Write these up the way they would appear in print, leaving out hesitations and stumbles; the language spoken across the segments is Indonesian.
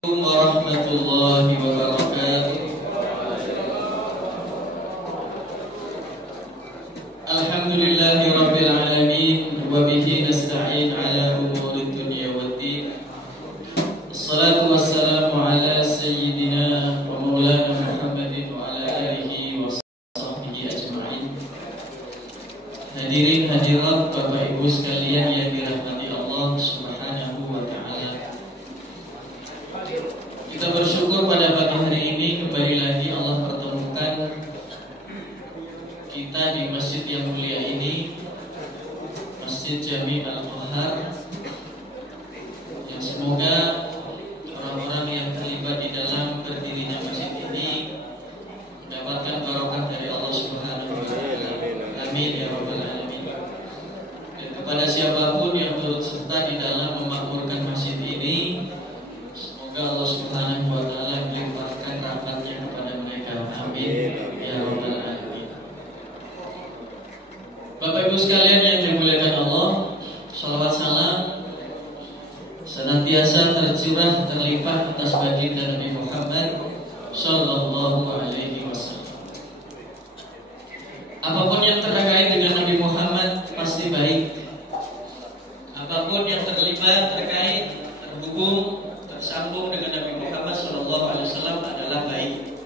Warahmatullahi wabarakatuh. Alhamdulillahi rabbil alamin wa bihi nasta'in ala umuri dunya waddin. Assalatu wassalamu ala sayyidina wa maulana Muhammadin wa ala alihi wa sahbihi ajma'in. Hadirin hadirat Bapak Ibu sekalian yang dirahmati Allah Subhanahu wa taala. Kita bersyukur pada pagi hari ini kembali lagi Allah pertemukan kita di masjid yang mulia ini, Masjid Jami Al-Qahar, yang semoga orang-orang yang terlibat di dalam berdirinya masjid ini mendapatkan barokah dari Allah Subhanahu wa taala. Amin ya rabbal alamin. Dan kepada siapapun yang turut serta di dalam memakmurkan masjid ini, Allah Subhanahu wa taala melimpahkan rahmatnya kepada mereka. Amin ya rabbal alamin. Bapak Ibu sekalian yang dimuliakan Allah, salawat salam senantiasa tercurah terlimpah atas baginda Nabi Muhammad sallallahu alaihi wasallam. Apapun yang terkait dengan Nabi Muhammad pasti baik. Apapun yang terlibat, terkait, terhubung, tersambung dengan Nabi Muhammad SAW adalah baik.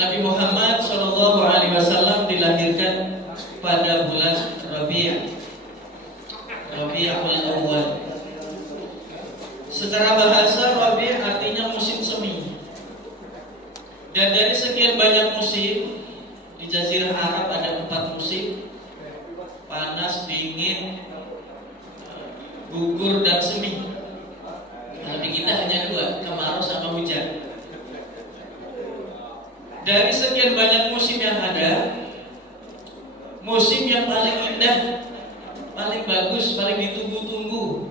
Nabi Muhammad SAW dilahirkan pada bulan Rabi'ul Awal. Secara bahasa Rabi' artinya musim semi. Dan dari sekian banyak musim di Jazirah Arab ada 4 musim: panas, dingin, gugur, dan semi. Kalau di kita hanya 2, kemarau sama hujan. Dari sekian banyak musim yang ada, musim yang paling indah, paling bagus, paling ditunggu-tunggu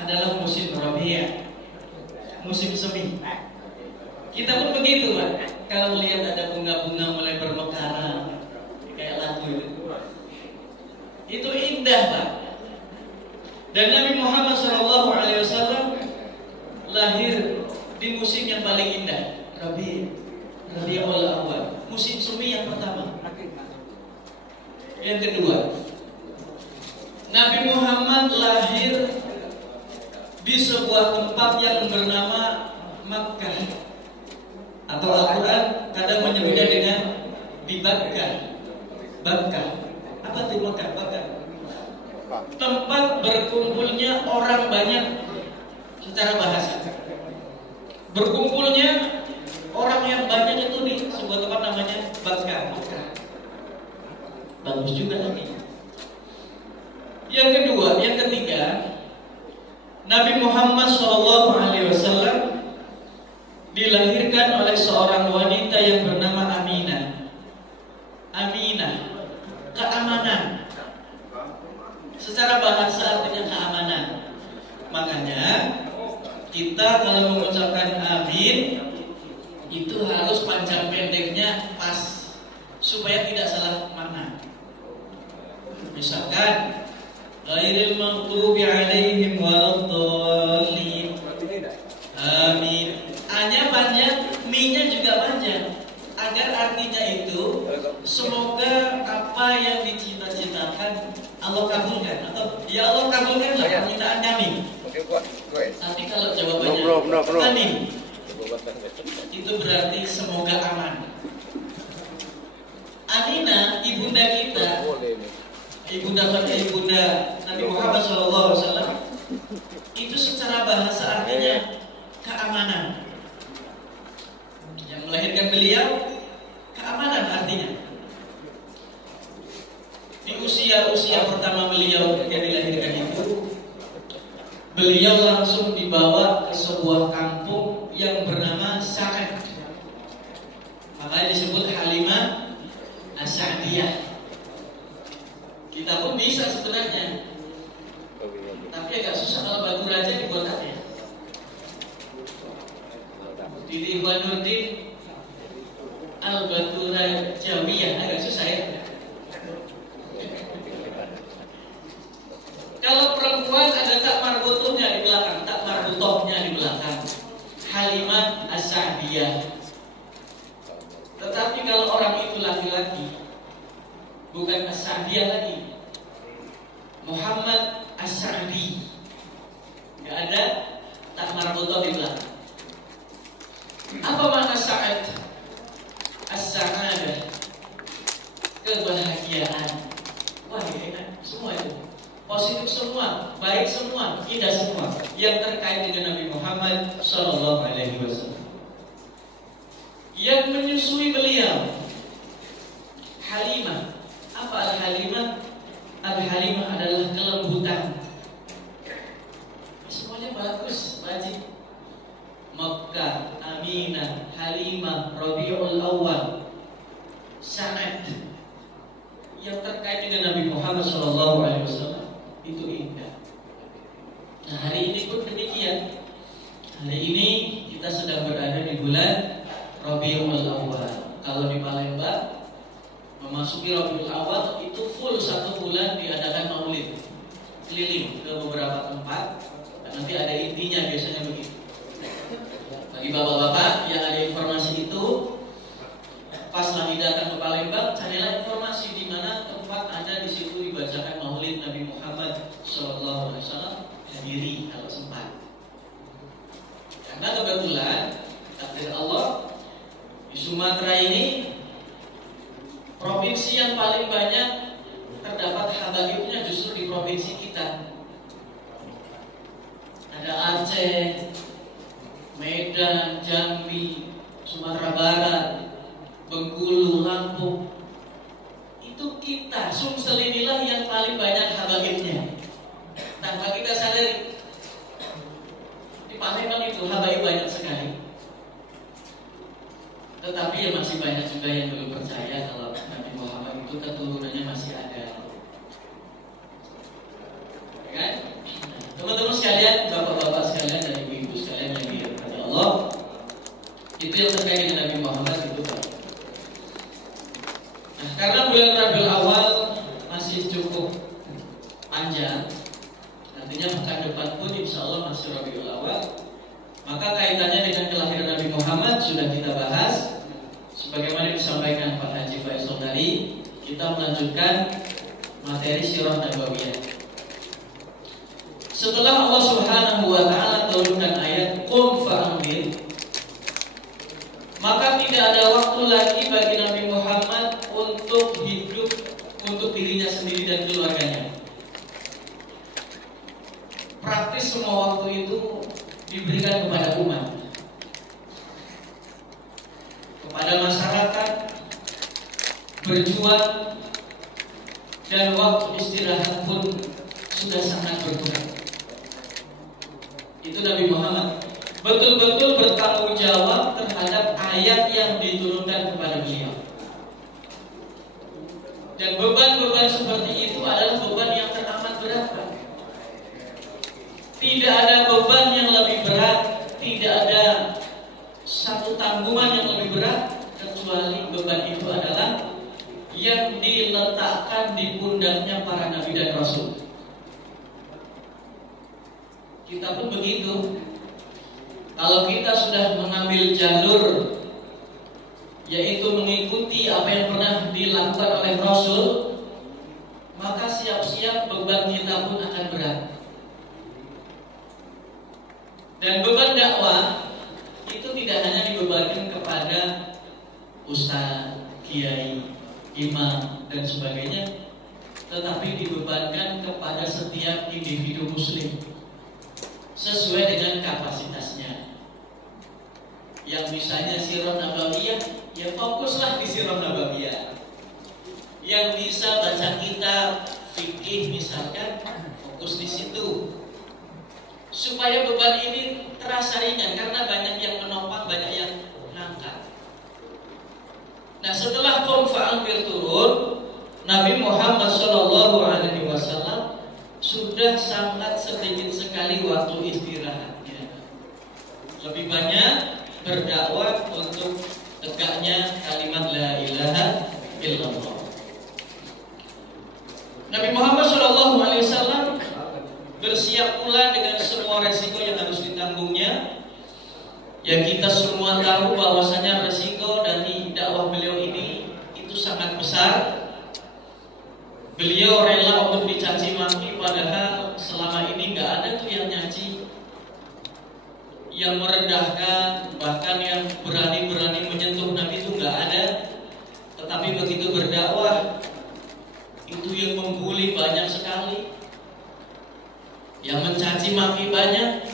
adalah musim Rabi', musim semi. Kita pun begitu, Pak. Kalau melihat ada bunga-bunga mulai bermekaran, kayak lagu itu indah, Pak. Dan Nabi Muhammad SAW lahir di musim yang paling indah, Rabi'ul Awal, musim semi yang pertama. Yang kedua, Nabi Muhammad lahir di sebuah tempat yang bernama Makkah, atau Al-Quran kadang menyebutnya dengan Bakkah. Apa itu Makkah? Tempat berkumpulnya orang banyak. Secara bahasa, berkumpulnya orang yang banyak itu di sebuah tempat namanya Bakkah. Bagus juga lagi. Yang ketiga, Nabi Muhammad SAW dilahirkan oleh seorang wanita yang bernama Aminah. Keamanan. Secara bahasa artinya keamanan. Makanya kita kalau mengucapkan amin itu harus panjang pendeknya pas, supaya tidak salah makna. Misalkan ghairil maghdubi alaihim waladdallin, amin. A-nya panjang, mi-nya juga panjang, agar artinya itu semoga apa yang dicita-citakan Allah kabulkan, atau ya Allah kabulkanlah permintaan kami. Tapi kalau jawabannya amin, itu berarti semoga aman. Aminah, ibunda kita, ibunda Nabi Muhammad SAW, itu secara bahasa artinya keamanan. Yang melahirkan beliau, keamanan artinya. Di usia pertama beliau yang dilahirkan itu, beliau langsung dibawa ke sebuah kampung yang bernama Sa'ad. Makanya disebut Halimah As-Sa'diyah. Kita pun bisa sebenarnya, tapi agak susah kalau Batu Raja dibuat apa ya? Didi Ikhwanuddin Al-Batu Rajawiyah, agak susah ya. Kalau perempuan ada tak marbutuhnya di belakang, tak marbutohnya di belakang. misalkan Halimah As-Sa'diyah. Tetapi kalau orang itu laki-laki, bukan As-Sa'diyah lagi, Muhammad As-Sa'di, nggak ada tak marbutoh di belakang. Apa makna Sa'ad? As-Sa'adah, kebahagiaan. Wah, enak semua itu, positif semua, baik semua, indah semua yang terkait dengan Nabi Muhammad SAW. Yang menyusui beliau Halimah. Apa Al-Halimah? Al-Halimah adalah kelembutan. Semuanya bagus, wajib. Makkah, Aminah, Halimah, Rabiul Awal, Sa'ad. Yang terkait dengan Nabi Muhammad SAW itu indah. Nah, hari ini pun demikian. Hari ini kita sedang berada di bulan Rabiul Awal. Kalau di Palembang memasuki Rabiul Awal itu full 1 bulan diadakan maulid keliling ke beberapa tempat. Dan nanti ada intinya, biasanya begitu. Bagi bapak-bapak yang ada informasi itu, pas lagi datang ke Palembang, carilah informasi di mana tempat ada di situ dibacakan maulid Nabi Muhammad SAW. Hadiri kalau sempat. Karena kebetulan takdir Allah, di Sumatera ini provinsi yang paling banyak terdapat habaibnya justru di provinsi kita. Ada Aceh, Medan, Jambi, Sumatera Barat, Bengkulu, Lampung. Itu kita, Sumsel inilah yang paling banyak habaibnya. Tanpa kita sadari, di Palembang itu habaib banyak sekali. Tetapi ya masih banyak juga yang belum percaya kalau Nabi Muhammad itu keturunannya masih ada. Kan? Teman-teman sekalian, bapak-bapak sekalian dan ibu-ibu sekalian yang dirahmati Allah, itu yang terkait dengan Nabi Muhammad itu. Nah, karena bulan Rabiul Awal masih cukup panjang, nantinya pekan depan pun insya Allah masih Rabiul Awal, maka kaitannya dengan kelahiran Nabi Muhammad sudah kita bahas. Sebagaimana disampaikan Pak Haji Faisal tadi, kita melanjutkan materi sirah nabawiyah. Setelah Allah Subhanahu wa taala turunkan ayat Qum fa'anzir, maka tidak ada waktu lagi bagi Nabi Muhammad untuk hidup untuk dirinya sendiri dan keluarganya. Praktis semua waktu itu diberikan kepada umat, kepada masyarakat, berjuang, dan waktu istirahat pun sudah sangat berkurang. Itu Nabi Muhammad betul-betul bertanggung jawab terhadap ayat yang diturunkan kepada beliau. Dan beban-beban seperti itu adalah beban yang teramat berat. Tidak ada beban yang lebih berat, tidak ada satu tanggungan yang lebih berat kecuali beban itu adalah yang diletakkan di pundaknya para nabi dan rasul. Kita pun begitu. Kalau kita sudah mengambil jalur, yaitu mengikuti apa yang pernah dilakukan oleh Rasul, maka siap-siap beban kita pun akan berat. Dan beban dakwah itu tidak hanya dibebankan kepada ustaz, kiai, imam, dan sebagainya, tetapi dibebankan kepada setiap individu muslim sesuai dengan kapasitasnya. Yang misalnya sirah nabawiyah, ya fokuslah di sirah nabawiyah. Yang bisa baca kitab fikih misalkan, fokus di situ. Supaya beban ini terasa ringan, karena banyak yang menopang, banyak yang mengangkat. Nah, setelah Qum fa'anzir turun, Nabi Muhammad SAW sudah sangat sedikit sekali waktu istirahatnya. Lebih banyak berdakwah untuk tegaknya kalimat la ilaha illallah. Nabi Muhammad SAW bersiap pula dengan semua resiko yang harus ditanggungnya yang kita semua tahu bahwasanya resiko dari dakwah beliau ini itu sangat besar. Beliau rela untuk dicaci maki, padahal selama ini nggak ada tuh yang nyaci, yang merendahkan, bahkan yang berani-berani menyentuh Nabi itu nggak ada. Tetapi begitu berdakwah, itu yang membuli banyak sekali, yang mencaci maki banyak,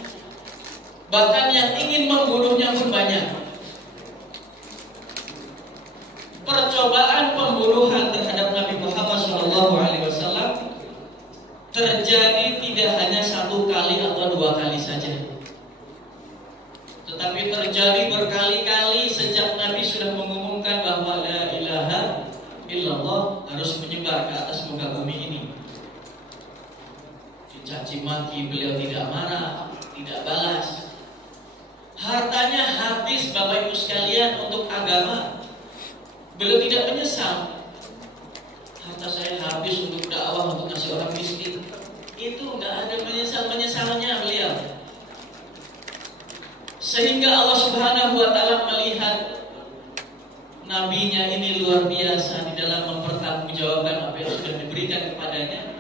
bahkan yang ingin membunuhnya pun banyak. Percobaan pembunuhan terhadap Nabi Muhammad SAW terjadi tidak hanya 1 kali atau 2 kali saja, tetapi terjadi berkali-kali sejak Nabi sudah mengumumkan bahwa la ilaha illallah harus menyebar ke atas muka bumi ini. Dicaci maki, beliau tidak marah, tidak balas. Hartanya habis Bapak Ibu sekalian untuk agama, beliau tidak menyesal. Harta saya habis untuk dakwah, untuk kasih orang miskin. Itu nggak ada menyesal-menyesalnya beliau. Sehingga Allah Subhanahu wa Ta'ala melihat nabinya ini luar biasa di dalam mempertanggungjawabkan apa yang sudah diberikan kepadanya.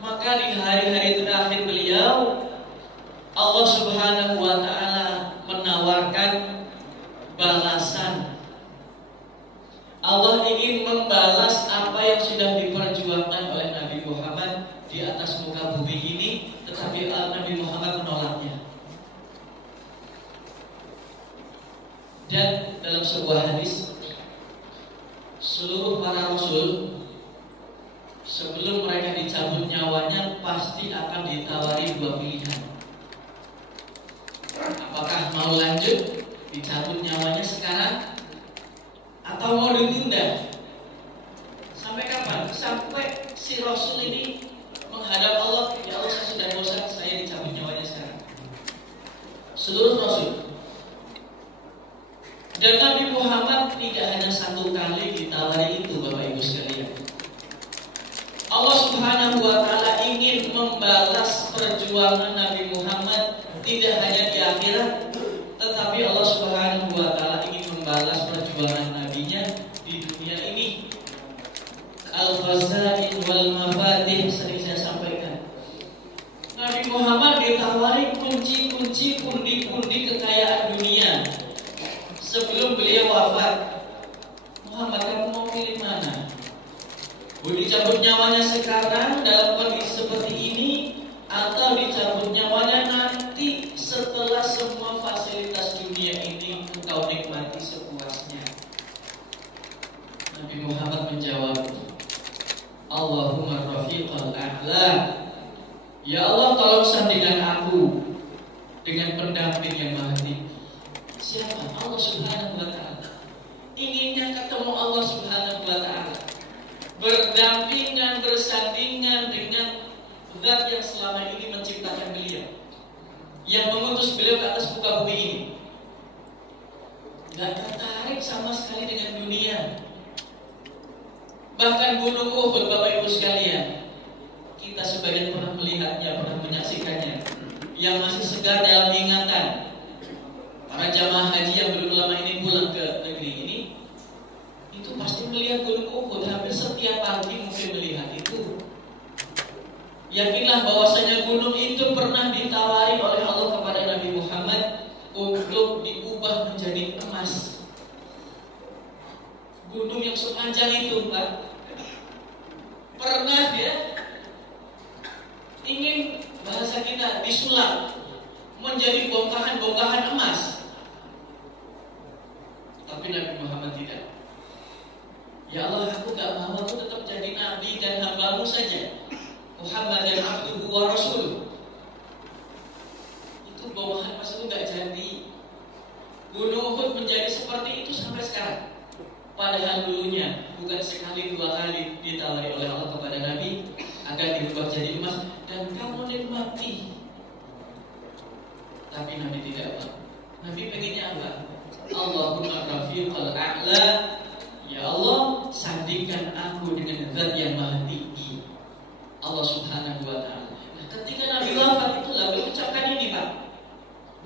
Maka di hari-hari terakhir beliau, Allah Subhanahu wa Ta'ala menawarkan balasan. Allah ingin membalas apa yang sudah diperjuangkan oleh Nabi Muhammad di atas muka bumi ini, tetapi Nabi Muhammad menolaknya. Dan dalam sebuah hadis, seluruh para rasul sebelum mereka dicabut nyawanya pasti akan ditawari 2 pilihan. Apakah mau lanjut dicabut nyawanya sekarang, atau mau ditunda? Sampai kapan? Sampai si Rasul ini menghadap Allah, ya Allah saya sudah bosan, saya dicabut nyawanya sekarang. Seluruh Rasul. Dan Nabi Muhammad tidak hanya 1 kali ditawari itu, Bapak Ibu sekalian. Allah Subhanahu wa Ta'ala ingin membalas perjuangan Nabi Muhammad tidak hanya di akhirat, tetapi Allah Subhanahu wa Ta'ala ingin membalas perjuangan nabinya di dunia ini. Al-Fazain wal Mafatih sering saya sampaikan. Nabi Muhammad ditawari kunci-kunci pundi-pundi kekayaan dunia. Sebelum beliau wafat, Muhammad, kamu mau pilih mana? Mau dicabut nyawanya sekarang dalam kondisi seperti ini, atau dicabut nyawanya nanti setelah semua fasilitas dunia ini engkau nikmati sepuasnya? Nabi Muhammad menjawab, Allahumma rafiqal a'la. Ya Allah, tolong sandingkan aku dengan pendamping yang maha tinggi. Siapa? Allah Subhanahu wa Ta'ala. Inginnya ketemu Allah Subhanahu wa Ta'ala, berdampingan, bersandingan dengan Zat yang selama ini menciptakan beliau, yang mengutus beliau ke atas muka bumi ini. Gak tertarik sama sekali dengan dunia. Bahkan gunung Uhud, Bapak Ibu sekalian, kita sebagian pernah melihatnya, pernah menyaksikannya, yang masih segar dalam ingatan. Para jamaah haji yang belum lama ini pulang ke negeri ini, itu pasti melihat gunung Uhud. Hampir setiap pagi mungkin melihat itu. Yakinlah bahwasanya gunung itu pernah ditawari oleh Allah kepada Nabi Muhammad untuk diubah menjadi emas. Gunung yang sepanjang itu, Pak, pernah dia ingin, bahasa kita, disulap menjadi bongkahan-bongkahan emas. Tapi Nabi Muhammad tidak. Ya Allah, aku gak mau, aku tetap jadi nabi dan hamba-Mu saja. Muhammad dan abduhu wa rasul. Itu bongkahan emas itu gak jadi. Gunung Uhud menjadi seperti itu sampai sekarang. Padahal dulunya bukan sekali 2 kali ditawari oleh Allah kepada Nabi agar dirubah jadi emas dan kamu nikmati. Tapi Nabi tidak mau. Nabi pengennya apa? Allahumma rafiqal a'la. Ya Allah, sandingkan aku dengan Zat yang maha tinggi, Allah Subhanahu wa Ta'ala. Nah, ketika Nabi wafat itulah beliau ucapkan ini, Pak.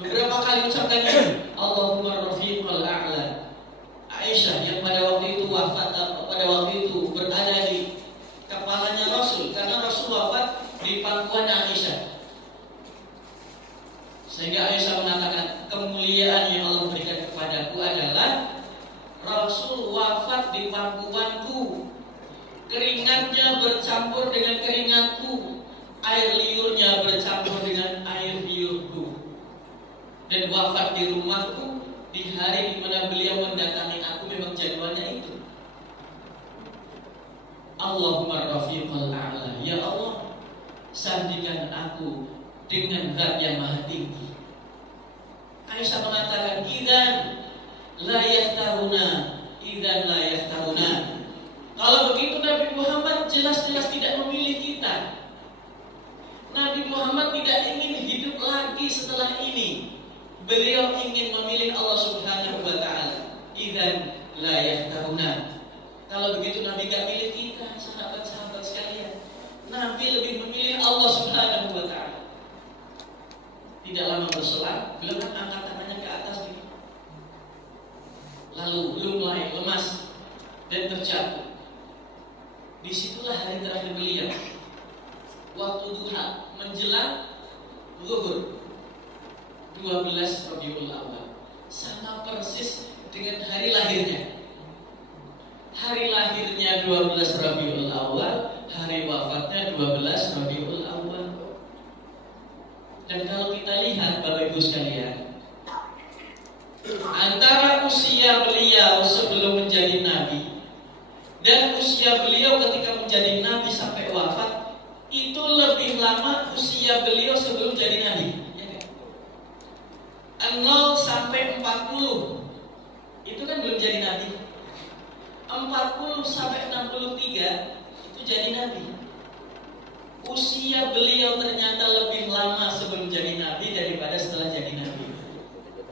Beberapa kali ucapkan ini. Allahumma rafiqal a'la. Aisyah yang pada waktu itu wafat, pada waktu itu berada di kepalanya Rasul, karena Rasul wafat di pangkuan Aisyah. Sehingga Aisyah mengatakan, kemuliaan yang Allah berikan kepadaku adalah Rasul wafat di pangkuanku, keringatnya bercampur dengan keringatku, air liurnya bercampur dengan air liurku, dan wafat di rumahku di hari di mana beliau mendatangi aku memang jadwalnya itu. Allahumma rafiqal a'la. Ya Allah, sandingkan aku dengan zat yang maha tinggi. Aisyah mengatakan, idzan la yahtaruna, idzan la yahtaruna. Kalau begitu Nabi Muhammad jelas-jelas tidak memilih kita. Nabi Muhammad tidak ingin hidup lagi setelah ini. Beliau ingin memilih Allah Subhanahu wa ta'ala. Idzan la yahtaruna. Kalau begitu Nabi gak milih kita, sahabat-sahabat sekalian. Nabi lebih memilih Allah Subhanahu wa ta'ala. Tidak lama berselang, beliau kan angkat tangannya ke atas gitu. Lalu beliau mulai lemas dan terjatuh. Disitulah hari terakhir beliau, waktu duha menjelang zuhur 12 Rabiul Awal, sama persis dengan hari lahirnya. Hari lahirnya 12 Rabiul Awal, hari wafatnya 12 Rabiul Awal. Dan kalau kita lihat Bapak Ibu sekalian, antara usia beliau sebelum menjadi nabi dan usia beliau ketika menjadi nabi sampai wafat, itu lebih lama usia beliau sebelum jadi nabi. 0 sampai 40 itu kan belum jadi nabi. 40 sampai 63 itu jadi nabi. Usia beliau ternyata lebih lama sebelum jadi nabi daripada setelah jadi nabi.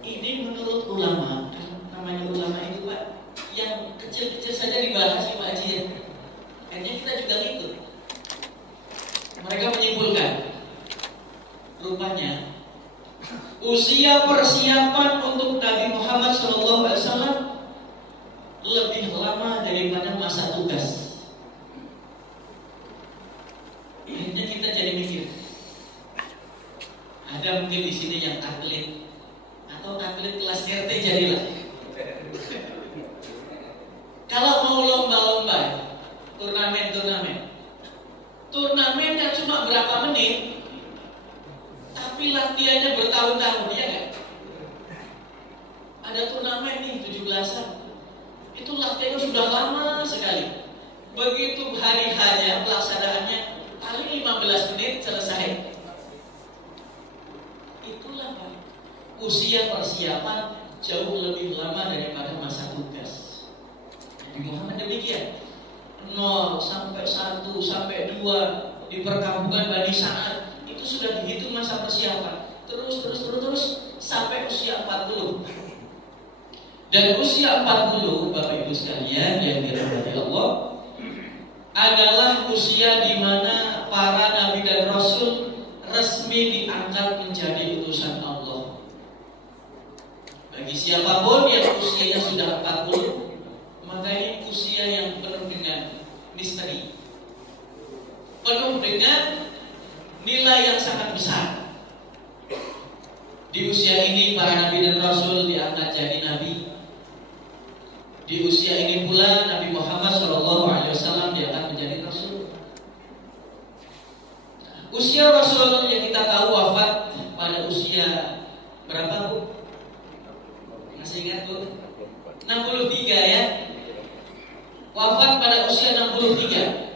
Ini menurut ulama, namanya ulama itu Pak, yang kecil-kecil saja dibahas ya Pak Haji ya. Kayaknya kita juga ngikut. Mereka menyimpulkan, rupanya usia persiapan untuk Nabi Muhammad SAW lebih lama daripada masa tugas. Akhirnya kita jadi mikir, ada mungkin di sini yang atlet atau atlet kelas RT jadilah. Kalau mau lomba-lomba, turnamen kan cuma berapa menit, tapi latihannya bertahun-tahun, ya kan? Ada turnamen nih 17-an, itu latihannya sudah lama sekali. Begitu hari hanya pelaksanaannya paling 15 menit selesai. Itulah Pak, usia persiapan jauh lebih lama daripada masa tugas. Nabi Muhammad demikian, 0 sampai 1 sampai 2 di perkampungan Bani Sa'ad itu sudah dihitung masa persiapan. Terus sampai usia 40. Dan usia 40 Bapak Ibu sekalian yang dirahmati Allah adalah usia di mana para nabi dan rasul resmi diangkat menjadi utusan Allah. Bagi siapapun yang usianya sudah 40, maka ini usia yang penuh dengan misteri, penuh dengan nilai yang sangat besar. Di usia ini para nabi dan rasul diangkat jadi nabi. Di usia ini pula Nabi Muhammad SAW diangkat menjadi rasul. Usia Rasul yang kita tahu wafat pada usia berapa Bu? Masih ingat Bu? 63 ya. Wafat pada usia 63.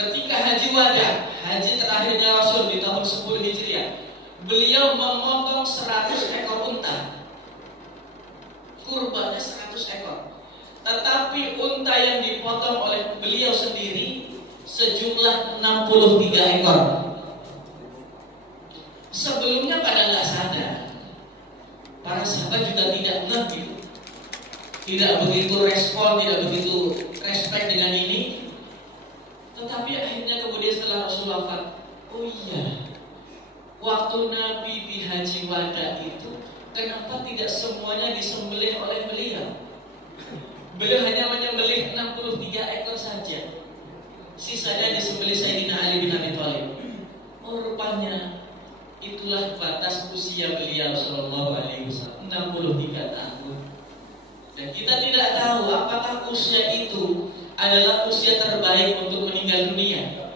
Ketika haji wada, haji terakhirnya Rasul di tahun 10 Hijriah, beliau memotong 100 ekor unta. Kurbannya 100 ekor. Tetapi unta yang dipotong oleh beliau sendiri sejumlah 63 ekor. Sebelumnya pada nggak sadar, para sahabat juga tidak ngerti, tidak begitu respon, tidak begitu respect dengan ini. Tetapi akhirnya kemudian setelah Rasul wafat, oh iya, waktu Nabi di haji wada itu kenapa tidak semuanya disembelih oleh beliau? Beliau hanya menyembelih 63 ekor saja. Sisanya disembelih Sayyidina Ali bin Abi Thalib. Oh, rupanya itulah batas usia beliau sallallahu alaihi wasallam, 63 tahun. Dan kita tidak tahu apakah usia itu adalah usia terbaik untuk meninggal dunia.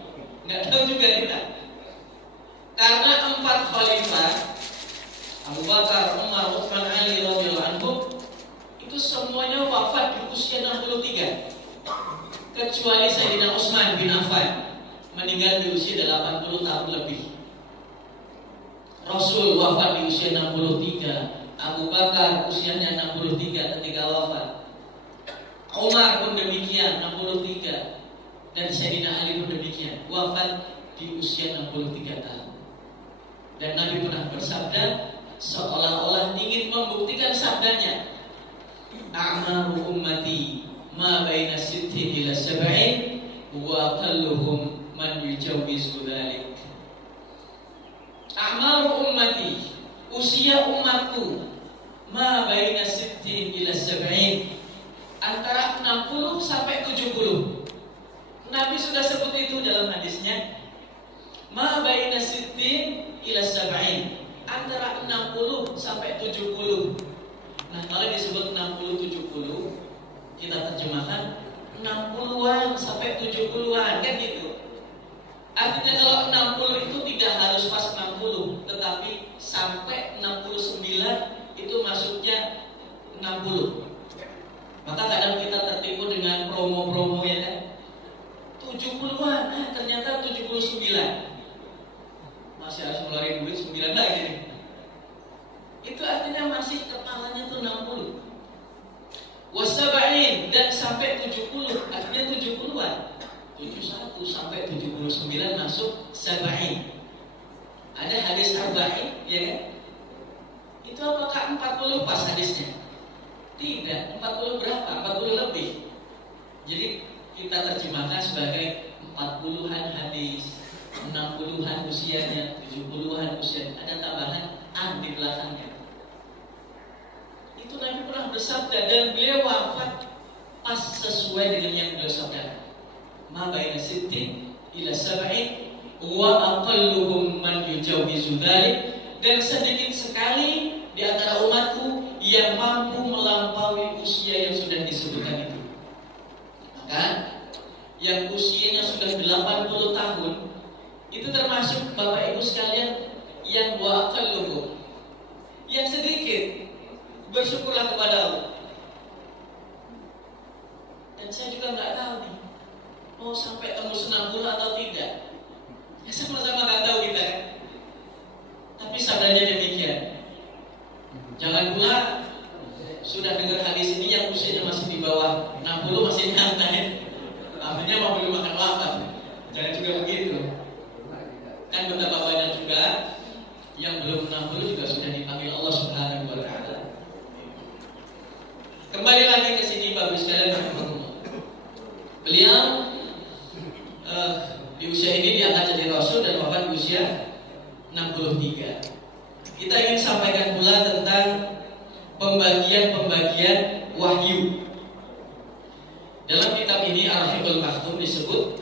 Nggak tahu juga kita. Karena 4 khalifah, Abu Bakar, Umar, Utsman, Ali radhiyallahu anhum, itu semuanya wafat di usia 63. Kecuali Sayyidina Utsman bin Affan meninggal di usia 80 tahun lebih. Rasul wafat di usia 63, Abu Bakar usianya 63 ketika wafat, Umar pun demikian 63, dan Sayyidina Ali pun demikian wafat di usia 63 tahun. Dan Nabi pernah bersabda, seolah-olah ingin membuktikan sabdanya, a'maru ummati ma baina sittin ila sab'in wa aqalluhum man yujawwizu dzalik. A'maru ummati, usia umatku, ma baina sittin ila sab'in, antara 60 sampai 70. Nabi sudah sebut itu dalam hadisnya, ma baina sittin ila sab'in, antara 60 sampai 70. Nah, kalau disebut 60-70, kita terjemahkan 60-an sampai 70-an, kan gitu. Artinya kalau 60 itu tidak harus pas 60, tetapi sampai 69 itu masuknya 60. Maka kadang kita tertipu dengan promo-promo ya kan, 70-an, ternyata 79. Masih harus ngeluarin duit 9 lagi nih. Itu artinya masih kepalanya tuh 60. Wasaba'in, dan sampai 70, artinya 70-an. 71 sampai 79 masuk saba'in. Ada hadis arba'in, ya kan? Itu apakah 40 pas hadisnya? Tidak, 40 berapa? 40 lebih. Jadi kita terjemahkan sebagai 40-an hadis, 60-an usianya, 70-an usianya. Ada tambahan an di belakangnya. Itu Nabi pernah bersabda, dan beliau wafat pas sesuai dengan yang beliau sabdakan. Ma baina sittin ila sab'in wa aqalluhum man yujawwizu dzalik, dan sedikit sekali di antara umatku yang mampu melampaui usia yang sudah disebutkan itu. Maka yang usianya sudah 80 tahun itu termasuk Bapak Ibu sekalian yang wa aqalluhum, yang sedikit. Bersyukurlah kepada Allah. Dan saya juga nggak tahu nih, mau sampai tembus 60 atau tidak. Ya sama-sama nggak tahu kita kan. Tapi sabdanya demikian. Jangan pula sudah dengar hadis ini yang usianya masih di bawah 60 masih nyantai, artinya mau belum akan wafat. Jangan juga begitu. Kan betapa banyak juga yang belum 60 juga sudah dipanggil Allah Subhanahu wa taala. Kembali lagi ke sini Bapak sekalian, beliau di usia ini diangkat jadi Rasul dan wafat di usia 63. Kita ingin sampaikan pula tentang pembagian wahyu. Dalam kitab ini Ar-Rahiqul Maktum disebut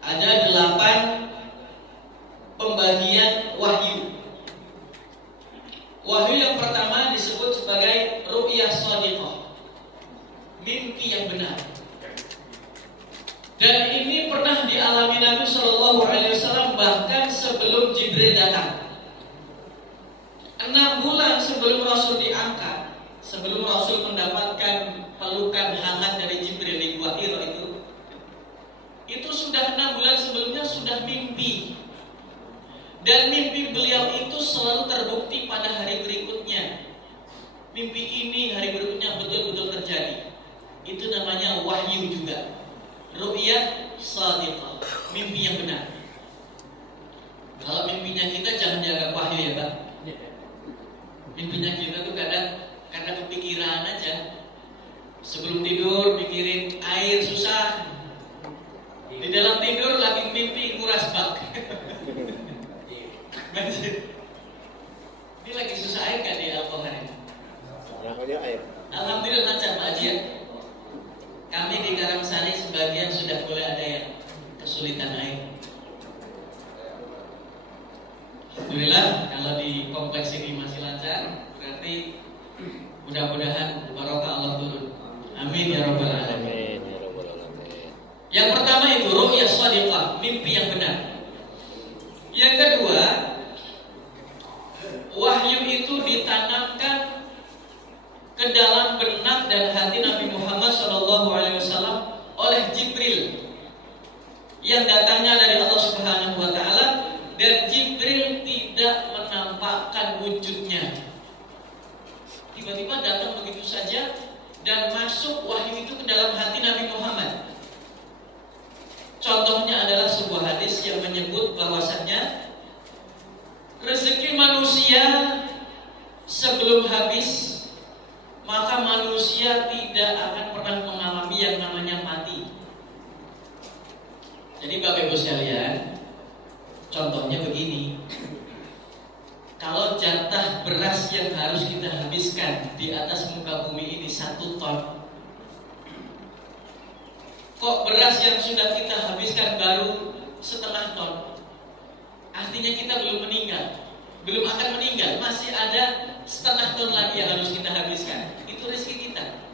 ada 8 pembagian wahyu. Wahyu yang pertama disebut sebagai ru'yah shadiqah, mimpi yang benar. Dan ini pernah dialami Nabi Shallallahu Alaihi Wasallam bahkan sebelum Jibril datang. 6 bulan sebelum Rasul diangkat, sebelum Rasul mendapatkan pelukan hangat dari Jibril di Gua Hira itu sudah 6 bulan sebelumnya sudah mimpi. Dan mimpi beliau itu selalu terbukti pada hari berikutnya. Mimpi ini hari berikutnya betul-betul terjadi. Itu namanya wahyu juga. Ru'yah shadiqah, mimpi yang benar. Kalau mimpinya kita jangan dianggap wahyu ya Pak. Mimpinya kita tuh kadang karena kepikiran aja. Sebelum tidur mikirin air susah. Di dalam tidur lagi mimpi nguras bak. Ini lagi susah air kan di alkohol. Jadi mudah-mudahan barokah Allah turun. Amin ya rabbal alamin. Yang pertama itu ru'ya shadiqah, mimpi yang benar. Yang kedua, wahyu itu ditanamkan ke dalam benak dan hati Nabi Muhammad SAW oleh Jibril yang datangnya dari Allah Subhanahu wa taala, dan Jibril tidak menampakkan wujudnya. Tiba-tiba datang begitu saja dan masuk wahyu itu ke dalam hati Nabi Muhammad. Contohnya adalah sebuah hadis yang menyebut bahwasanya rezeki manusia sebelum habis, maka manusia tidak akan pernah mengalami yang namanya mati. Jadi Bapak Ibu sekalian, contohnya begini. Kalau jatah beras yang harus kita habiskan di atas muka bumi ini 1 ton, kok beras yang sudah kita habiskan baru 1/2 ton? Artinya kita belum meninggal, belum akan meninggal, masih ada 1/2 ton lagi yang harus kita habiskan. Itu rezeki kita.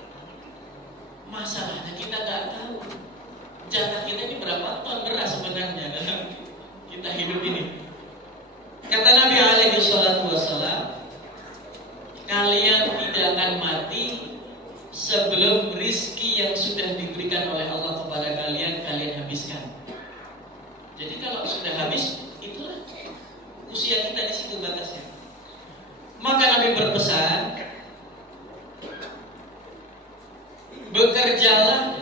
Masalahnya kita nggak tahu jatah kita ini berapa ton beras sebenarnya dalam kita hidup ini. Kata Nabi alaihi salatu wassalam, kalian tidak akan mati sebelum rizki yang sudah diberikan oleh Allah kepada kalian habiskan. Jadi kalau sudah habis, itulah usia kita di situ batasnya. Maka Nabi berpesan, bekerjalah,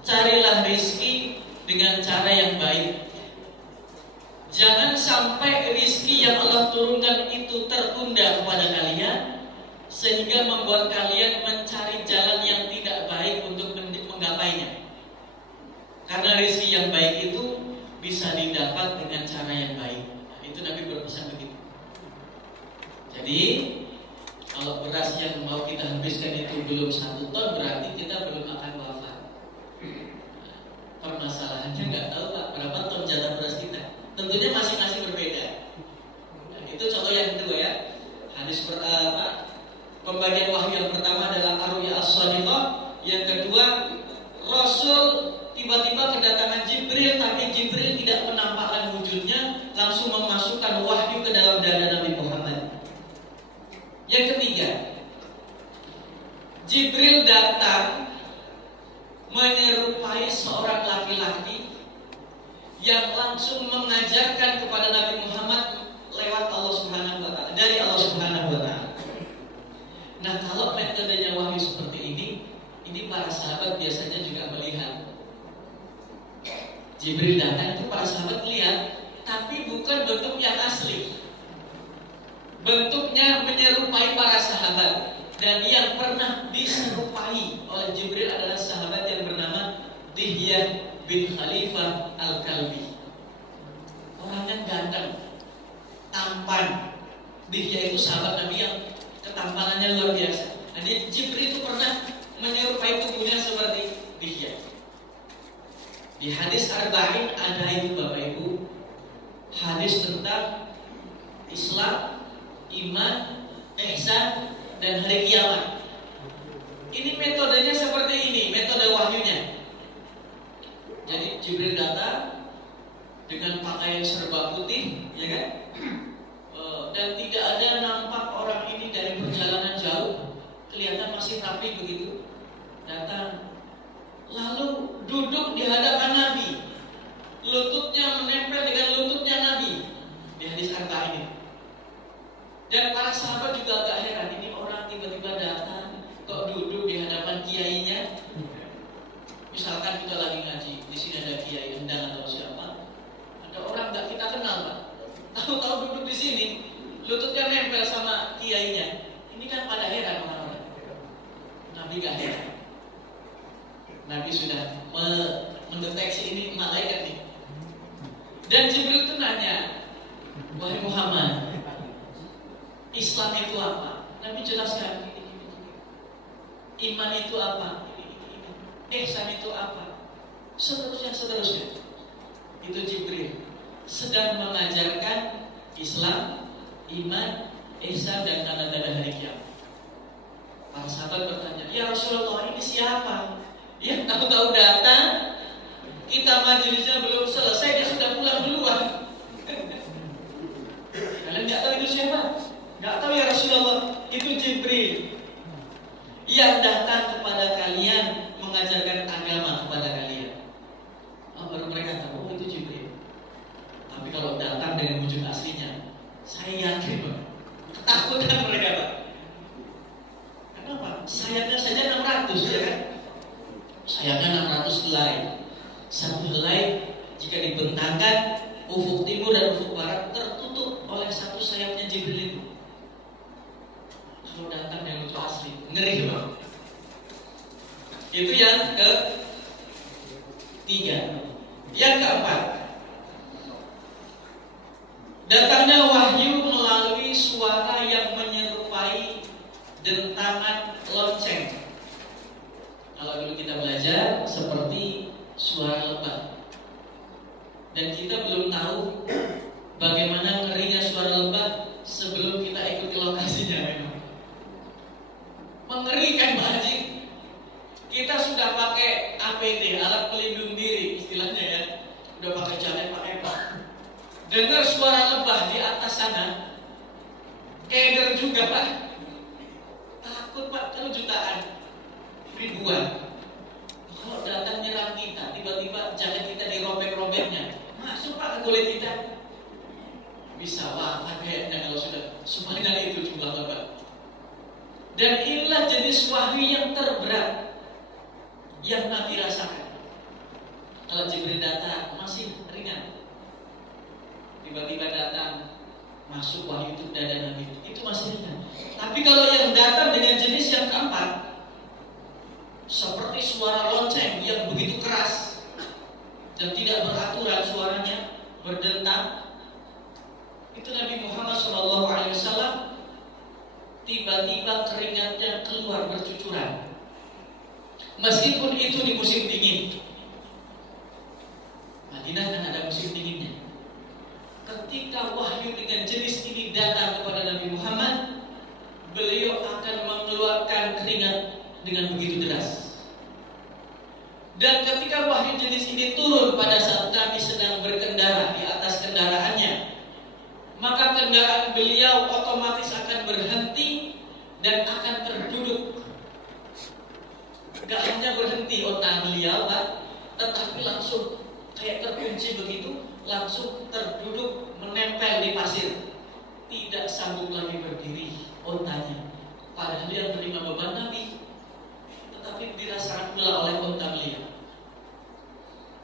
carilah rizki dengan cara yang baik. Jangan sampai rizki yang Allah turunkan itu tertunda kepada kalian, sehingga membuat kalian mencari jalan yang tidak baik untuk menggapainya. Karena rizki yang baik itu bisa didapat dengan cara yang baik. Nah, itu Nabi berpesan begitu. Jadi kalau beras yang mau kita habiskan itu belum 1 ton, berarti kita belum akan wafat. Nah, permasalahannya nggak tahu Pak, berapa ton jatah beras kita. Tentunya masing-masing berbeda. Nah, itu contoh yang kedua ya. Hadis pembagian wahyu yang pertama adalah ar-ru'ya as-shadiqah. Yang kedua, Rasul tiba-tiba kedatangan Jibril, tapi Jibril tidak menampakkan wujudnya, langsung memasukkan wahyu ke dalam dada Nabi Muhammad. Yang ketiga, Jibril datang menyerupai seorang laki-laki yang langsung mengajarkan kepada Nabi Muhammad lewat Allah Subhanahu wa taala, dari Allah Subhanahu wa taala. Nah, kalau metodenya wahyu seperti ini para sahabat biasanya juga melihat. Jibril datang itu para sahabat lihat, tapi bukan bentuk yang asli. Bentuknya menyerupai para sahabat, dan yang pernah diserupai oleh Jibril adalah sahabat yang bernama Dihyah bin Khalifah Al-Kalbi. Orangnya ganteng, tampan. Dihyah itu sahabat Nabi yang ketampanannya luar biasa. Jadi Jibril itu pernah menyerupai tubuhnya seperti Dihyah. Di hadis Arba'in ada itu Bapak Ibu, hadis tentang Islam, iman, ihsan, dan hari kiamat. Ini metodenya seperti ini, metode wahyunya. Jadi Jibril datang dengan pakaian serba putih, ya kan? Dan tidak ada nampak orang ini dari perjalanan jauh, kelihatan masih rapi begitu. Datang, lalu duduk di hadapan Nabi, lututnya menempel dengan lututnya Nabi di hadis Arba ini. Dan para sahabat juga agak heran, ini orang tiba-tiba datang kok duduk di hadapan kiainya. Misalkan kita lagi ngaji, di sini ada kiai Endang atau siapa, ada orang nggak kita kenal Pak, tahu-tahu duduk di sini, lututnya nempel sama kiainya. Ini kan pada heran orang-orang. Nabi gak heran. Nabi sudah mendeteksi ini malaikat nih. Dan Jibril itu nanya, wahai Muhammad, Islam itu apa? Nabi jelaskan, iman itu apa? Ihsan itu apa? Seterusnya. Itu Jibril sedang mengajarkan Islam, iman, ihsan, dan tanda-tanda hari kiamat. Para sahabat bertanya, "Ya Rasulullah, ini siapa?" Ya, tahu-tahu datang, kita majelisnya belum selesai, dia sudah pulang duluan. Kalian nggak tahu itu siapa? Nggak tahu ya Rasulullah, itu Jibril yang datang kepada kalian mengajarkan agama kepada kalian. Oh, baru mereka tahu, oh itu Jibril. Tapi kalau datang dengan wujud aslinya, saya yakin Pak, ketakutan mereka Pak. Kenapa? Sayapnya saja 600 ya kan? Sayapnya 600 helai. Satu helai jika dibentangkan ufuk timur dan ufuk barat tertutup oleh satu sayapnya Jibril itu. Kalau datang dengan wujud asli, ngeri Pak. Itu yang ketiga. Yang keempat, datangnya wahyu melalui suara yang menyerupai dentangan lonceng. Kalau dulu kita belajar seperti suara lebah, dan kita belum tahu bagaimana ngerinya suara lebah sebelum kita ikuti lokasinya. Memang mengerikan Pak Haji. Kita sudah pakai APD, alat pelindung diri istilahnya ya, udah pakai jaket, pakai apa. Dengar suara lebah di atas sana, keder juga Pak. Takut Pak, kalau jutaan, ribuan. Kalau datang nyerang kita, tiba-tiba jaket kita dirobek-robeknya, masuk Pak ke kulit kita, bisa wafat kayaknya kalau sudah sebanyak itu jumlah lebah. Dan inilah jenis wahyu yang terberat yang Nabi rasakan. Kalau Jibril datang masih ringan, tiba-tiba datang masuk wahyu itu ke dada Nabi, itu masih ringan. Tapi kalau yang datang dengan jenis yang keempat, seperti suara lonceng yang begitu keras dan tidak beraturan suaranya, berdentang, itu Nabi Muhammad SAW tiba-tiba keringatnya keluar bercucuran. Meskipun itu di musim dingin. Madinah kan ada musim dinginnya. Ketika wahyu dengan jenis ini datang kepada Nabi Muhammad, beliau akan mengeluarkan keringat dengan begitu deras. Dan ketika wahyu jenis ini turun pada saat Nabi sedang berkendara di atas kendaraannya, maka kendaraan beliau otomatis akan berhenti dan akan terduduk. Gak hanya berhenti otak beliau Pak, tetapi langsung kayak terkunci begitu, langsung terduduk menempel di pasir. Tidak sanggup lagi berdiri ontanya. Padahal dia menerima beban Nabi, tetapi dirasakan pula oleh onta beliau.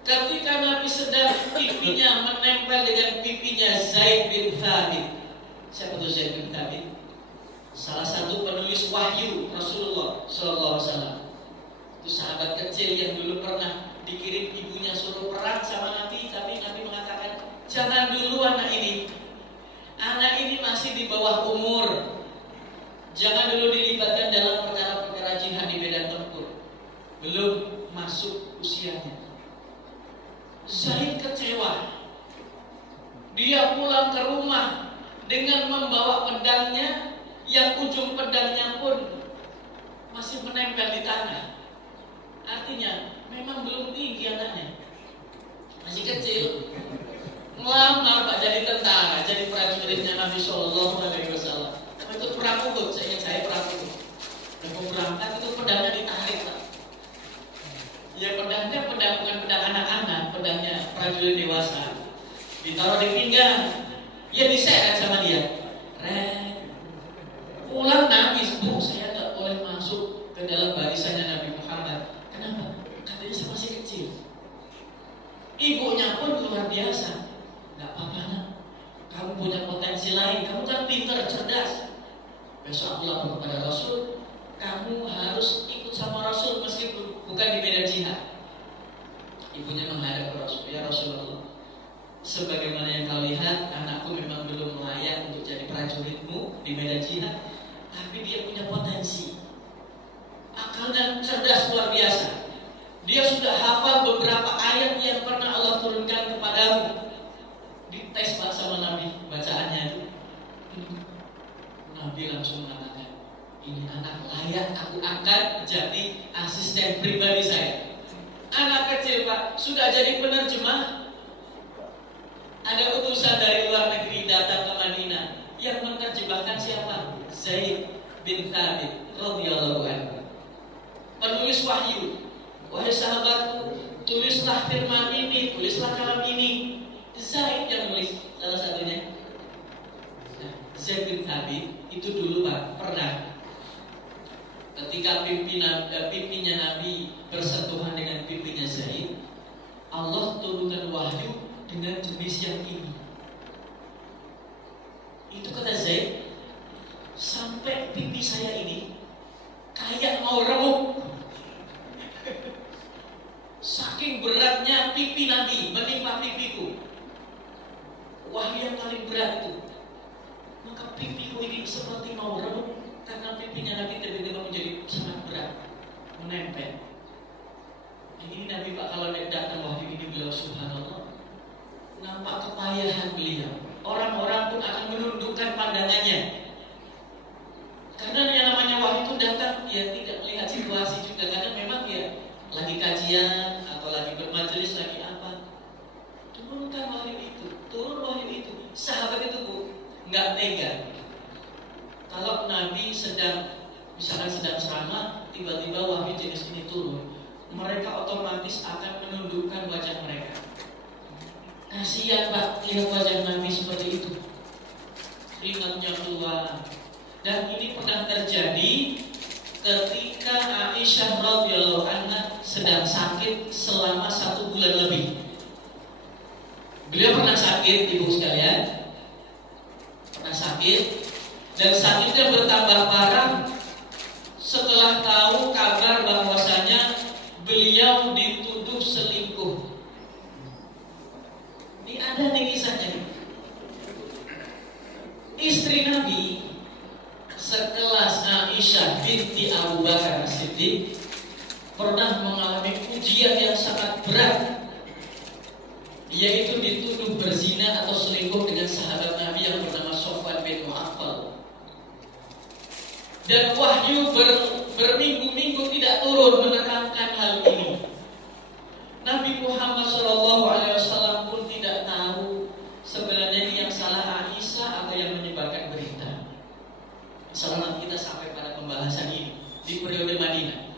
Ketika Nabi sedang pipinya menempel dengan pipinya Zaid bin Thabit. Siapa itu Zaid bin Thabit? Salah satu penulis wahyu Rasulullah SAW. Itu sahabat kecil yang dulu pernah dikirim ibunya suruh perang sama Nabi, tapi Nabi mengatakan, jangan dulu anak ini. Anak ini masih di bawah umur. Jangan dulu dilibatkan dalam perkara-perkara jihad di medan tempur. Belum masuk usianya. Zaid kecewa. Dia pulang ke rumah dengan membawa pedangnya, yang ujung pedangnya pun masih menempel di tanah. Artinya memang belum tinggi anaknya, masih kecil. Ngelamar Pak jadi tentara, jadi prajuritnya Nabi SAW. Itu perang Uhud, saya ingat saya perang Uhud. Dan mau berangkat itu pedangnya ditarik Pak. Ya pedangnya bukan pedang anak-anak, pedangnya prajurit dewasa. Ditaruh di pinggang, ya diseret sama dia. Pulang nangis, Bu, saya tak boleh masuk ke dalam barisannya Nabi Muhammad. Kenapa? Katanya saya masih kecil. Ibunya pun luar biasa. Gak apa-apa nak, kamu punya potensi lain. Kamu kan pintar, cerdas. Besok aku lapor kepada Rasul, kamu harus ikut sama Rasul meskipun bukan di medan jihad. Ibunya menghadap ke Rasul, ya Rasulullah, sebagaimana yang kau lihat, anakku memang belum layak untuk jadi prajuritmu di medan jihad, tapi dia punya potensi. Akal dan cerdas luar biasa. Dia sudah hafal beberapa ayat yang pernah Allah turunkan kepadamu. Dites Pak sama Nabi bacaannya itu. Nabi langsung mengatakan, ini anak layak aku angkat jadi asisten pribadi saya. Anak kecil Pak, sudah jadi penerjemah. Ada utusan dari luar negeri datang ke Madinah. Yang menerjemahkan siapa? Zaid bin Thabit radhiyallahu anhu. Penulis wahyu. Wahai sahabatku, tulislah firman ini, tulislah kalam ini. Zaid yang nulis salah satunya. Nah, Zaid bin Thabit itu dulu Pak pernah ketika pipinya Nabi bersentuhan dengan pipinya Zaid, Allah turunkan wahyu dengan jenis yang ini. Itu kata Zaid, sampai pipi saya ini kayak mau remuk. Saking beratnya pipi Nabi menimpa pipiku. Wahyu yang paling berat itu. Maka pipiku ini seperti mau remuk karena pipinya Nabi tiba-tiba menjadi sangat berat, menempel. Ini Nabi Pak kalau datang wahyu ini beliau subhanallah, nampak kepayahan beliau. Orang-orang pun akan menundukkan pandangannya. Karena yang namanya wahyu itu datang, ya tidak melihat situasi juga. Karena memang ya lagi kajian atau lagi bermajelis lagi apa, turunkan wahyu itu, turun wahyu itu. Sahabat itu Bu nggak tega. Kalau Nabi misalkan sedang ceramah, tiba-tiba wahyu jenis ini turun, mereka otomatis akan menundukkan wajah mereka. Kasihan Pak, lihat wajah Nabi seperti itu, keringatnya keluar. Dan ini pernah terjadi ketika Aisyah radhiyallahu anha sedang sakit selama 1 bulan lebih. Beliau pernah sakit, ibu sekalian, pernah sakit. Dan sakitnya bertambah parah setelah tahu kabar bahwasanya beliau dituduh selingkuh. Ini ada nih kisahnya. Istri Nabi sekelas Aisyah binti Abu Bakar As-Siddiq pernah mengalami ujian yang sangat berat, yaitu dituduh berzina atau selingkuh dengan sahabat Nabi yang bernama Sofwan bin Mu'affal. Dan wahyu berminggu-minggu tidak turun menerangkan hal ini. Nabi Muhammad SAW pun tidak tahu sebenarnya ini yang salah Aisyah atau yang menyebarkan berita. Selama kita sampai pada pembahasan ini di periode Madinah,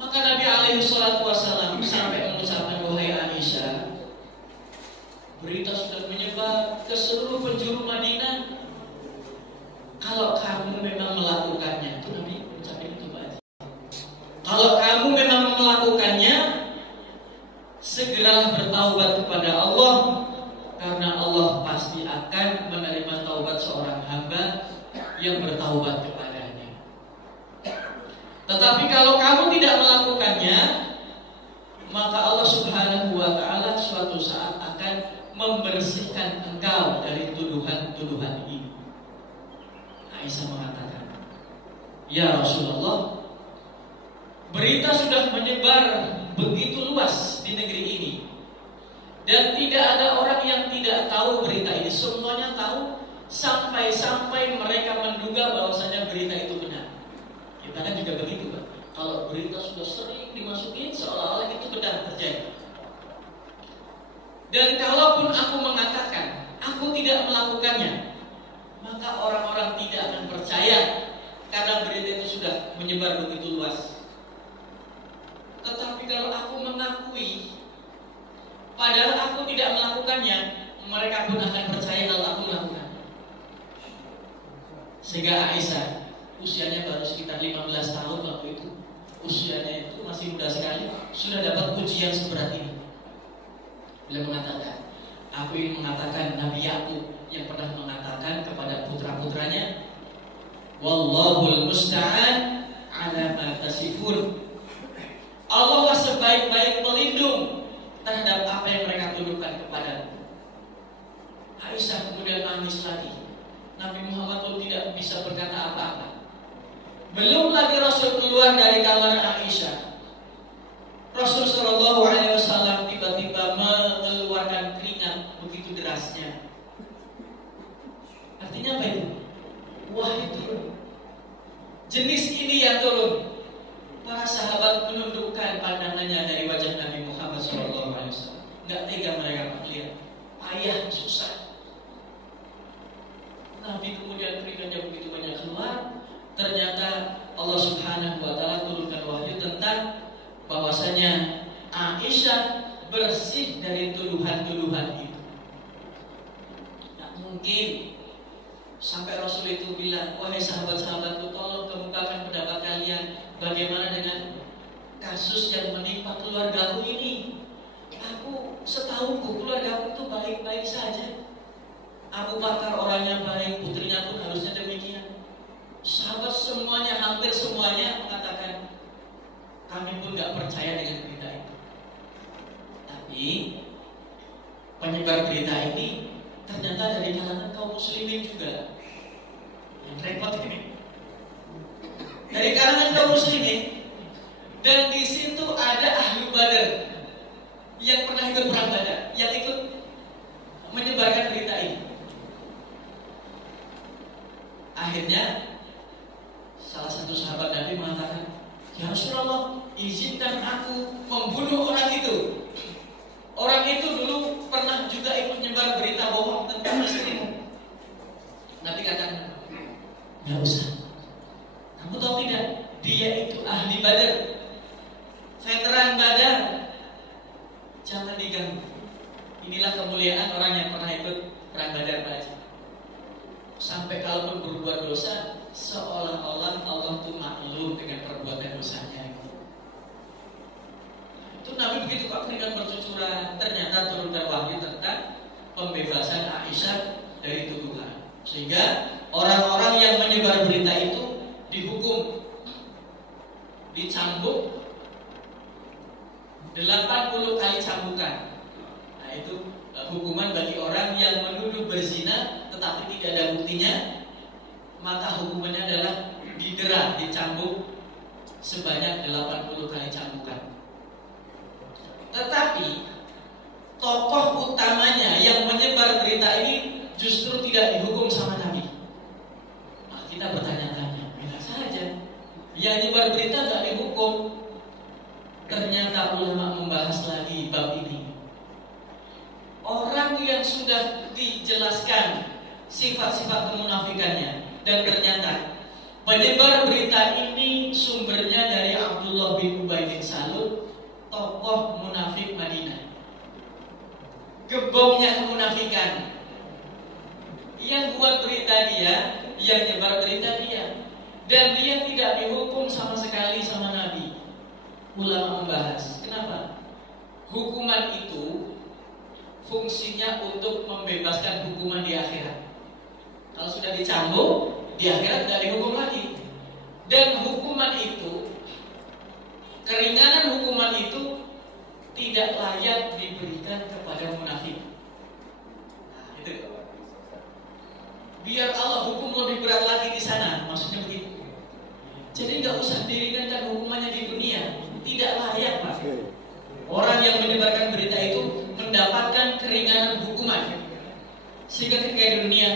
maka Nabi SAW sampai mengucapkan, wahai Aisyah, berita sudah menyebar ke seluruh penjuru Madinah. Kalau kamu memang melakukannya, itu Nabi ucapin itu Pak. Kalau kamu memang melakukannya, segeralah bertaubat kepada Allah, karena Allah pasti akan menerima taubat seorang hamba yang bertaubat kepadanya. Tetapi kalau kamu tidak melakukannya, maka Allah Subhanahu wa Ta'ala suatu saat akan membersihkan engkau dari tuduhan-tuduhan ini. Aisyah mengatakan, ya Rasulullah, berita sudah menyebar begitu luas di negeri ini, dan tidak ada orang yang tidak tahu berita ini. Semuanya tahu, sampai-sampai mereka menduga bahwasanya berita itu benar. Kita kan juga begitu Pak. Kalau berita sudah sering dimasukin, seolah-olah itu benar terjadi. Dan kalaupun aku mengatakan aku tidak melakukannya, maka orang-orang tidak akan percaya, karena berita itu sudah menyebar begitu luas. Tetapi kalau aku mengakui, padahal aku tidak melakukannya, mereka pun akan percaya kalau aku melakukan. Sehingga Aisyah, usianya baru sekitar 15 tahun waktu itu, usianya itu masih muda sekali, sudah dapat ujian seberat ini. Beliau mengatakan, aku ingin mengatakan Nabi Yakub yang pernah mengatakan kepada putra-putranya, wallahul musta'an ala ma tasifun. Allah sebaik-baik pelindung terhadap apa yang mereka tuduhkan kepadamu. Aisyah kemudian nangis lagi. Nabi Muhammad pun tidak bisa berkata apa-apa. Belum lagi Rasul keluar dari kamar Aisyah, Rasul SAW tiba-tiba mengeluarkan keringat begitu derasnya. Artinya apa itu? Wahyu turun. jenis ini yang turun. Para sahabat menundukkan pandangannya dari wajah Nabi Muhammad SAW. Nggak tega mereka melihat, payah, susah. Nabi kemudian keringatnya begitu banyak keluar. Ternyata Allah Subhanahu wa Ta'ala turunkan wahyu tentang bahwasanya Aisyah bersih dari tuduhan-tuduhan itu. Nggak mungkin sampai Rasul itu bilang, wahai sahabat-sahabatku, tolong kemukakan pendapat kalian. Bagaimana dengan kasus yang menimpa keluargaku ini? Aku setahuku keluargaku itu baik-baik saja. Abu Bakar orangnya baik, putrinya pun harusnya demikian. Sahabat semuanya, hampir semuanya mengatakan, kami pun gak percaya dengan berita itu. Tapi penyebar berita ini ternyata dari kalangan kaum muslimin juga. Yang repot ini dari kalangan kaum muslimin. Dan di situ ada ahli Badar yang pernah ikut perang Badar, yang ikut menyebarkan berita ini. Akhirnya salah satu sahabat Nabi mengatakan, ya Rasulullah, izinkan aku membunuh orang itu. Orang itu dulu pernah juga ikut menyebar berita bohong tentang istrimu. Nabi katakan, nggak usah. Kamu tahu tidak, dia itu ahli Badar, veteran Badar. Jangan diganggu. Inilah kemuliaan orang yang pernah ikut perang Badar, Pak Haji. Sampai kalaupun berbuat dosa, seolah-olah Allah itu maklum dengan perbuatan dosanya. Itu Nabi begitu kok keringat bercucuran. Ternyata turunkan wahyu tentang pembebasan Aisyah dari tuduhan. Sehingga orang-orang yang menyebar berita itu dihukum, dicambuk 80 kali cambukan. Nah itu hukuman bagi orang yang menuduh berzina tetapi tidak ada buktinya. Maka hukumannya adalah didera, dicambuk sebanyak 80 kali cambukan. Tetapi tokoh utamanya yang menyebar berita ini justru tidak dihukum sama Nabi. Nah, kita bertanya-tanya, bisa saja yang menyebar berita tidak dihukum. Ternyata ulama membahas lagi bab ini. Orang yang sudah dijelaskan sifat-sifat kemunafikannya, dan ternyata penyebar berita ini sumbernya dari Abdullah bin Ubay bin Salul, tokoh munafik Madinah. Gebomnya kemunafikan. Yang buat berita dia, yang nyebar berita dia, dan dia tidak dihukum sama sekali sama Nabi. Ulama membahas, kenapa? Hukuman itu fungsinya untuk membebaskan hukuman di akhirat. Kalau sudah dicambuk, di akhirat tidak dihukum lagi. Dan hukuman itu, keringanan hukuman itu tidak layak diberikan kepada munafik. Nah, itu. Biar Allah hukum lebih berat lagi di sana, maksudnya begitu. Jadi nggak usah diringankan hukumannya di dunia, tidak layak, Pak. Orang yang menyebarkan berita itu mendapatkan keringanan hukuman, sehingga ketika di dunia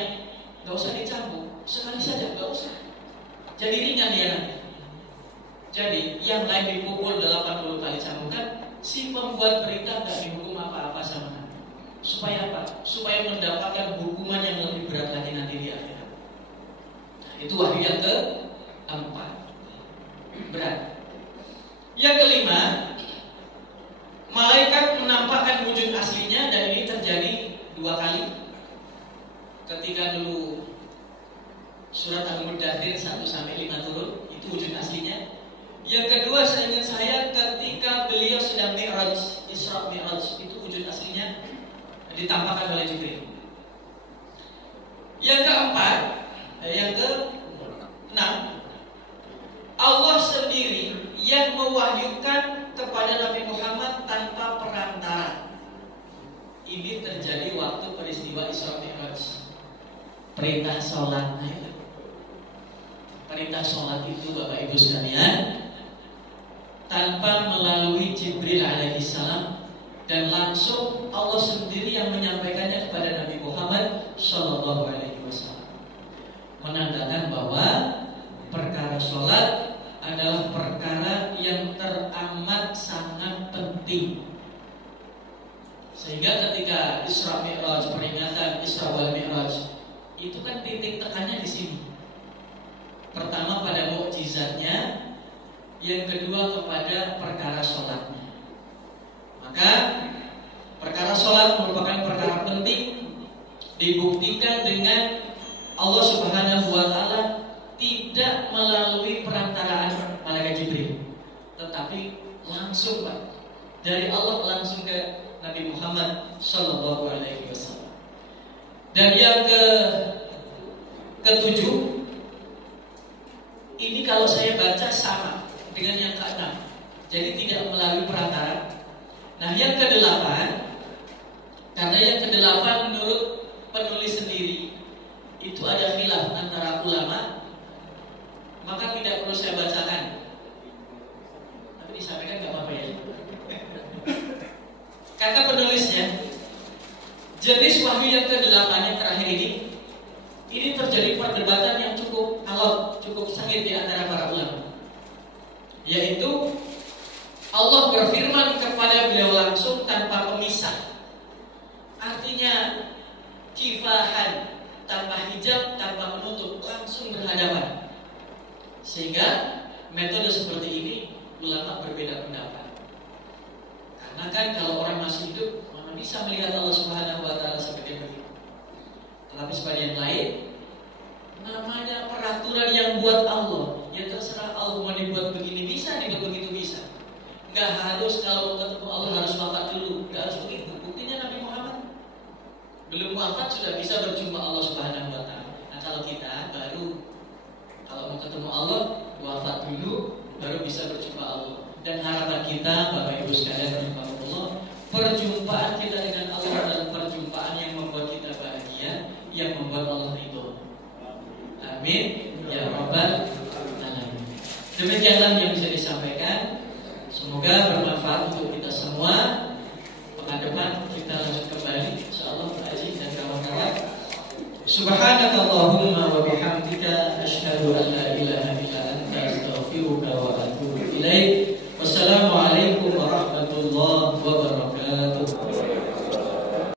nggak usah dicambuk, sekali saja nggak usah. Jadi ringan dia nanti. Jadi yang lain dipukul 80 kali cambukan, si pembuat berita nggak dihukum apa-apa sama Nabi. Supaya apa? Supaya mendapatkan hukuman yang lebih berat lagi nanti di akhirat. Nah, itu wahyu yang keempat, berat. Yang kelima, malaikat menampakkan wujud aslinya, dan ini terjadi 2 kali. Ketika dulu surat Al-Mudaththir 1-5 turun, itu wujud aslinya. Yang kedua, seingat saya ketika beliau sedang Mi'raj, Isra Mi'raj, itu wujud aslinya ditampakkan oleh Jibril. Yang keempat, yang ke-6, Allah sendiri yang mewahyukan kepada Nabi Muhammad tanpa perantara. Ini terjadi waktu peristiwa Isra Mi'raj. Perintah sholat, perintah sholat itu Bapak Ibu sekalian tanpa melalui Jibril alaihissalam, dan langsung Allah sendiri yang menyampaikannya kepada Nabi Muhammad Shallallahu Alaihi Wasallam, menandakan bahwa perkara sholat yang kedua kepada perkara sholatnya. Maka perkara sholat merupakan perkara penting, dibuktikan dengan Allah Subhanahu wa Ta'ala tidak melalui perantaraan malaikat Jibril, tetapi langsung Pak, dari Allah langsung ke Nabi Muhammad Sallallahu Alaihi Wasallam. Dan yang ketujuh, ini kalau saya baca sama dengan yang keenam, jadi tidak melalui perantara. Nah, yang kedelapan, karena yang kedelapan menurut penulis sendiri itu ada khilaf antara ulama, maka tidak perlu saya bacakan. Tapi disampaikan nggak apa-apa ya. Kata penulisnya, jenis wahyu yang ke-8 yang terakhir ini terjadi perdebatan yang cukup alot, cukup sengit di antara para ulama. Yaitu Allah berfirman kepada beliau langsung tanpa pemisah. Artinya kifahan, tanpa hijab, tanpa menutup, langsung berhadapan. Sehingga metode seperti ini ulama berbeda pendapat. Karena kan kalau orang masih hidup mana bisa melihat Allah Subhanahu wa Ta'ala seperti begitu. Tetapi sebagian lain, namanya peraturan yang buat Allah, ya terserah Allah mau dibuat begini bisa, dibuat begitu bisa. Nggak harus kalau mau ketemu Allah harus wafat dulu, nggak harus begitu. Buktinya Nabi Muhammad belum wafat sudah bisa berjumpa Allah Subhanahu wa Ta'ala. Nah, kalau kita baru kalau mau ketemu Allah wafat dulu baru bisa berjumpa Allah. Dan harapan kita Bapak Ibu sekalian rahimakumullah, perjumpaan kita dengan Allah adalah perjumpaan yang membuat kita bahagia, yang membuat Allah ridho. Amin ya rabbal alamin. Demikianlah yang bisa disampaikan. Semoga bermanfaat untuk kita semua. Pekan depan kita lanjut kembali insyaallah mengaji dan kawan-kawan. Subhanakallahumma wa bihamdika asyhadu an la ilaha illa anta astaghfiruka wa atubu ilaik.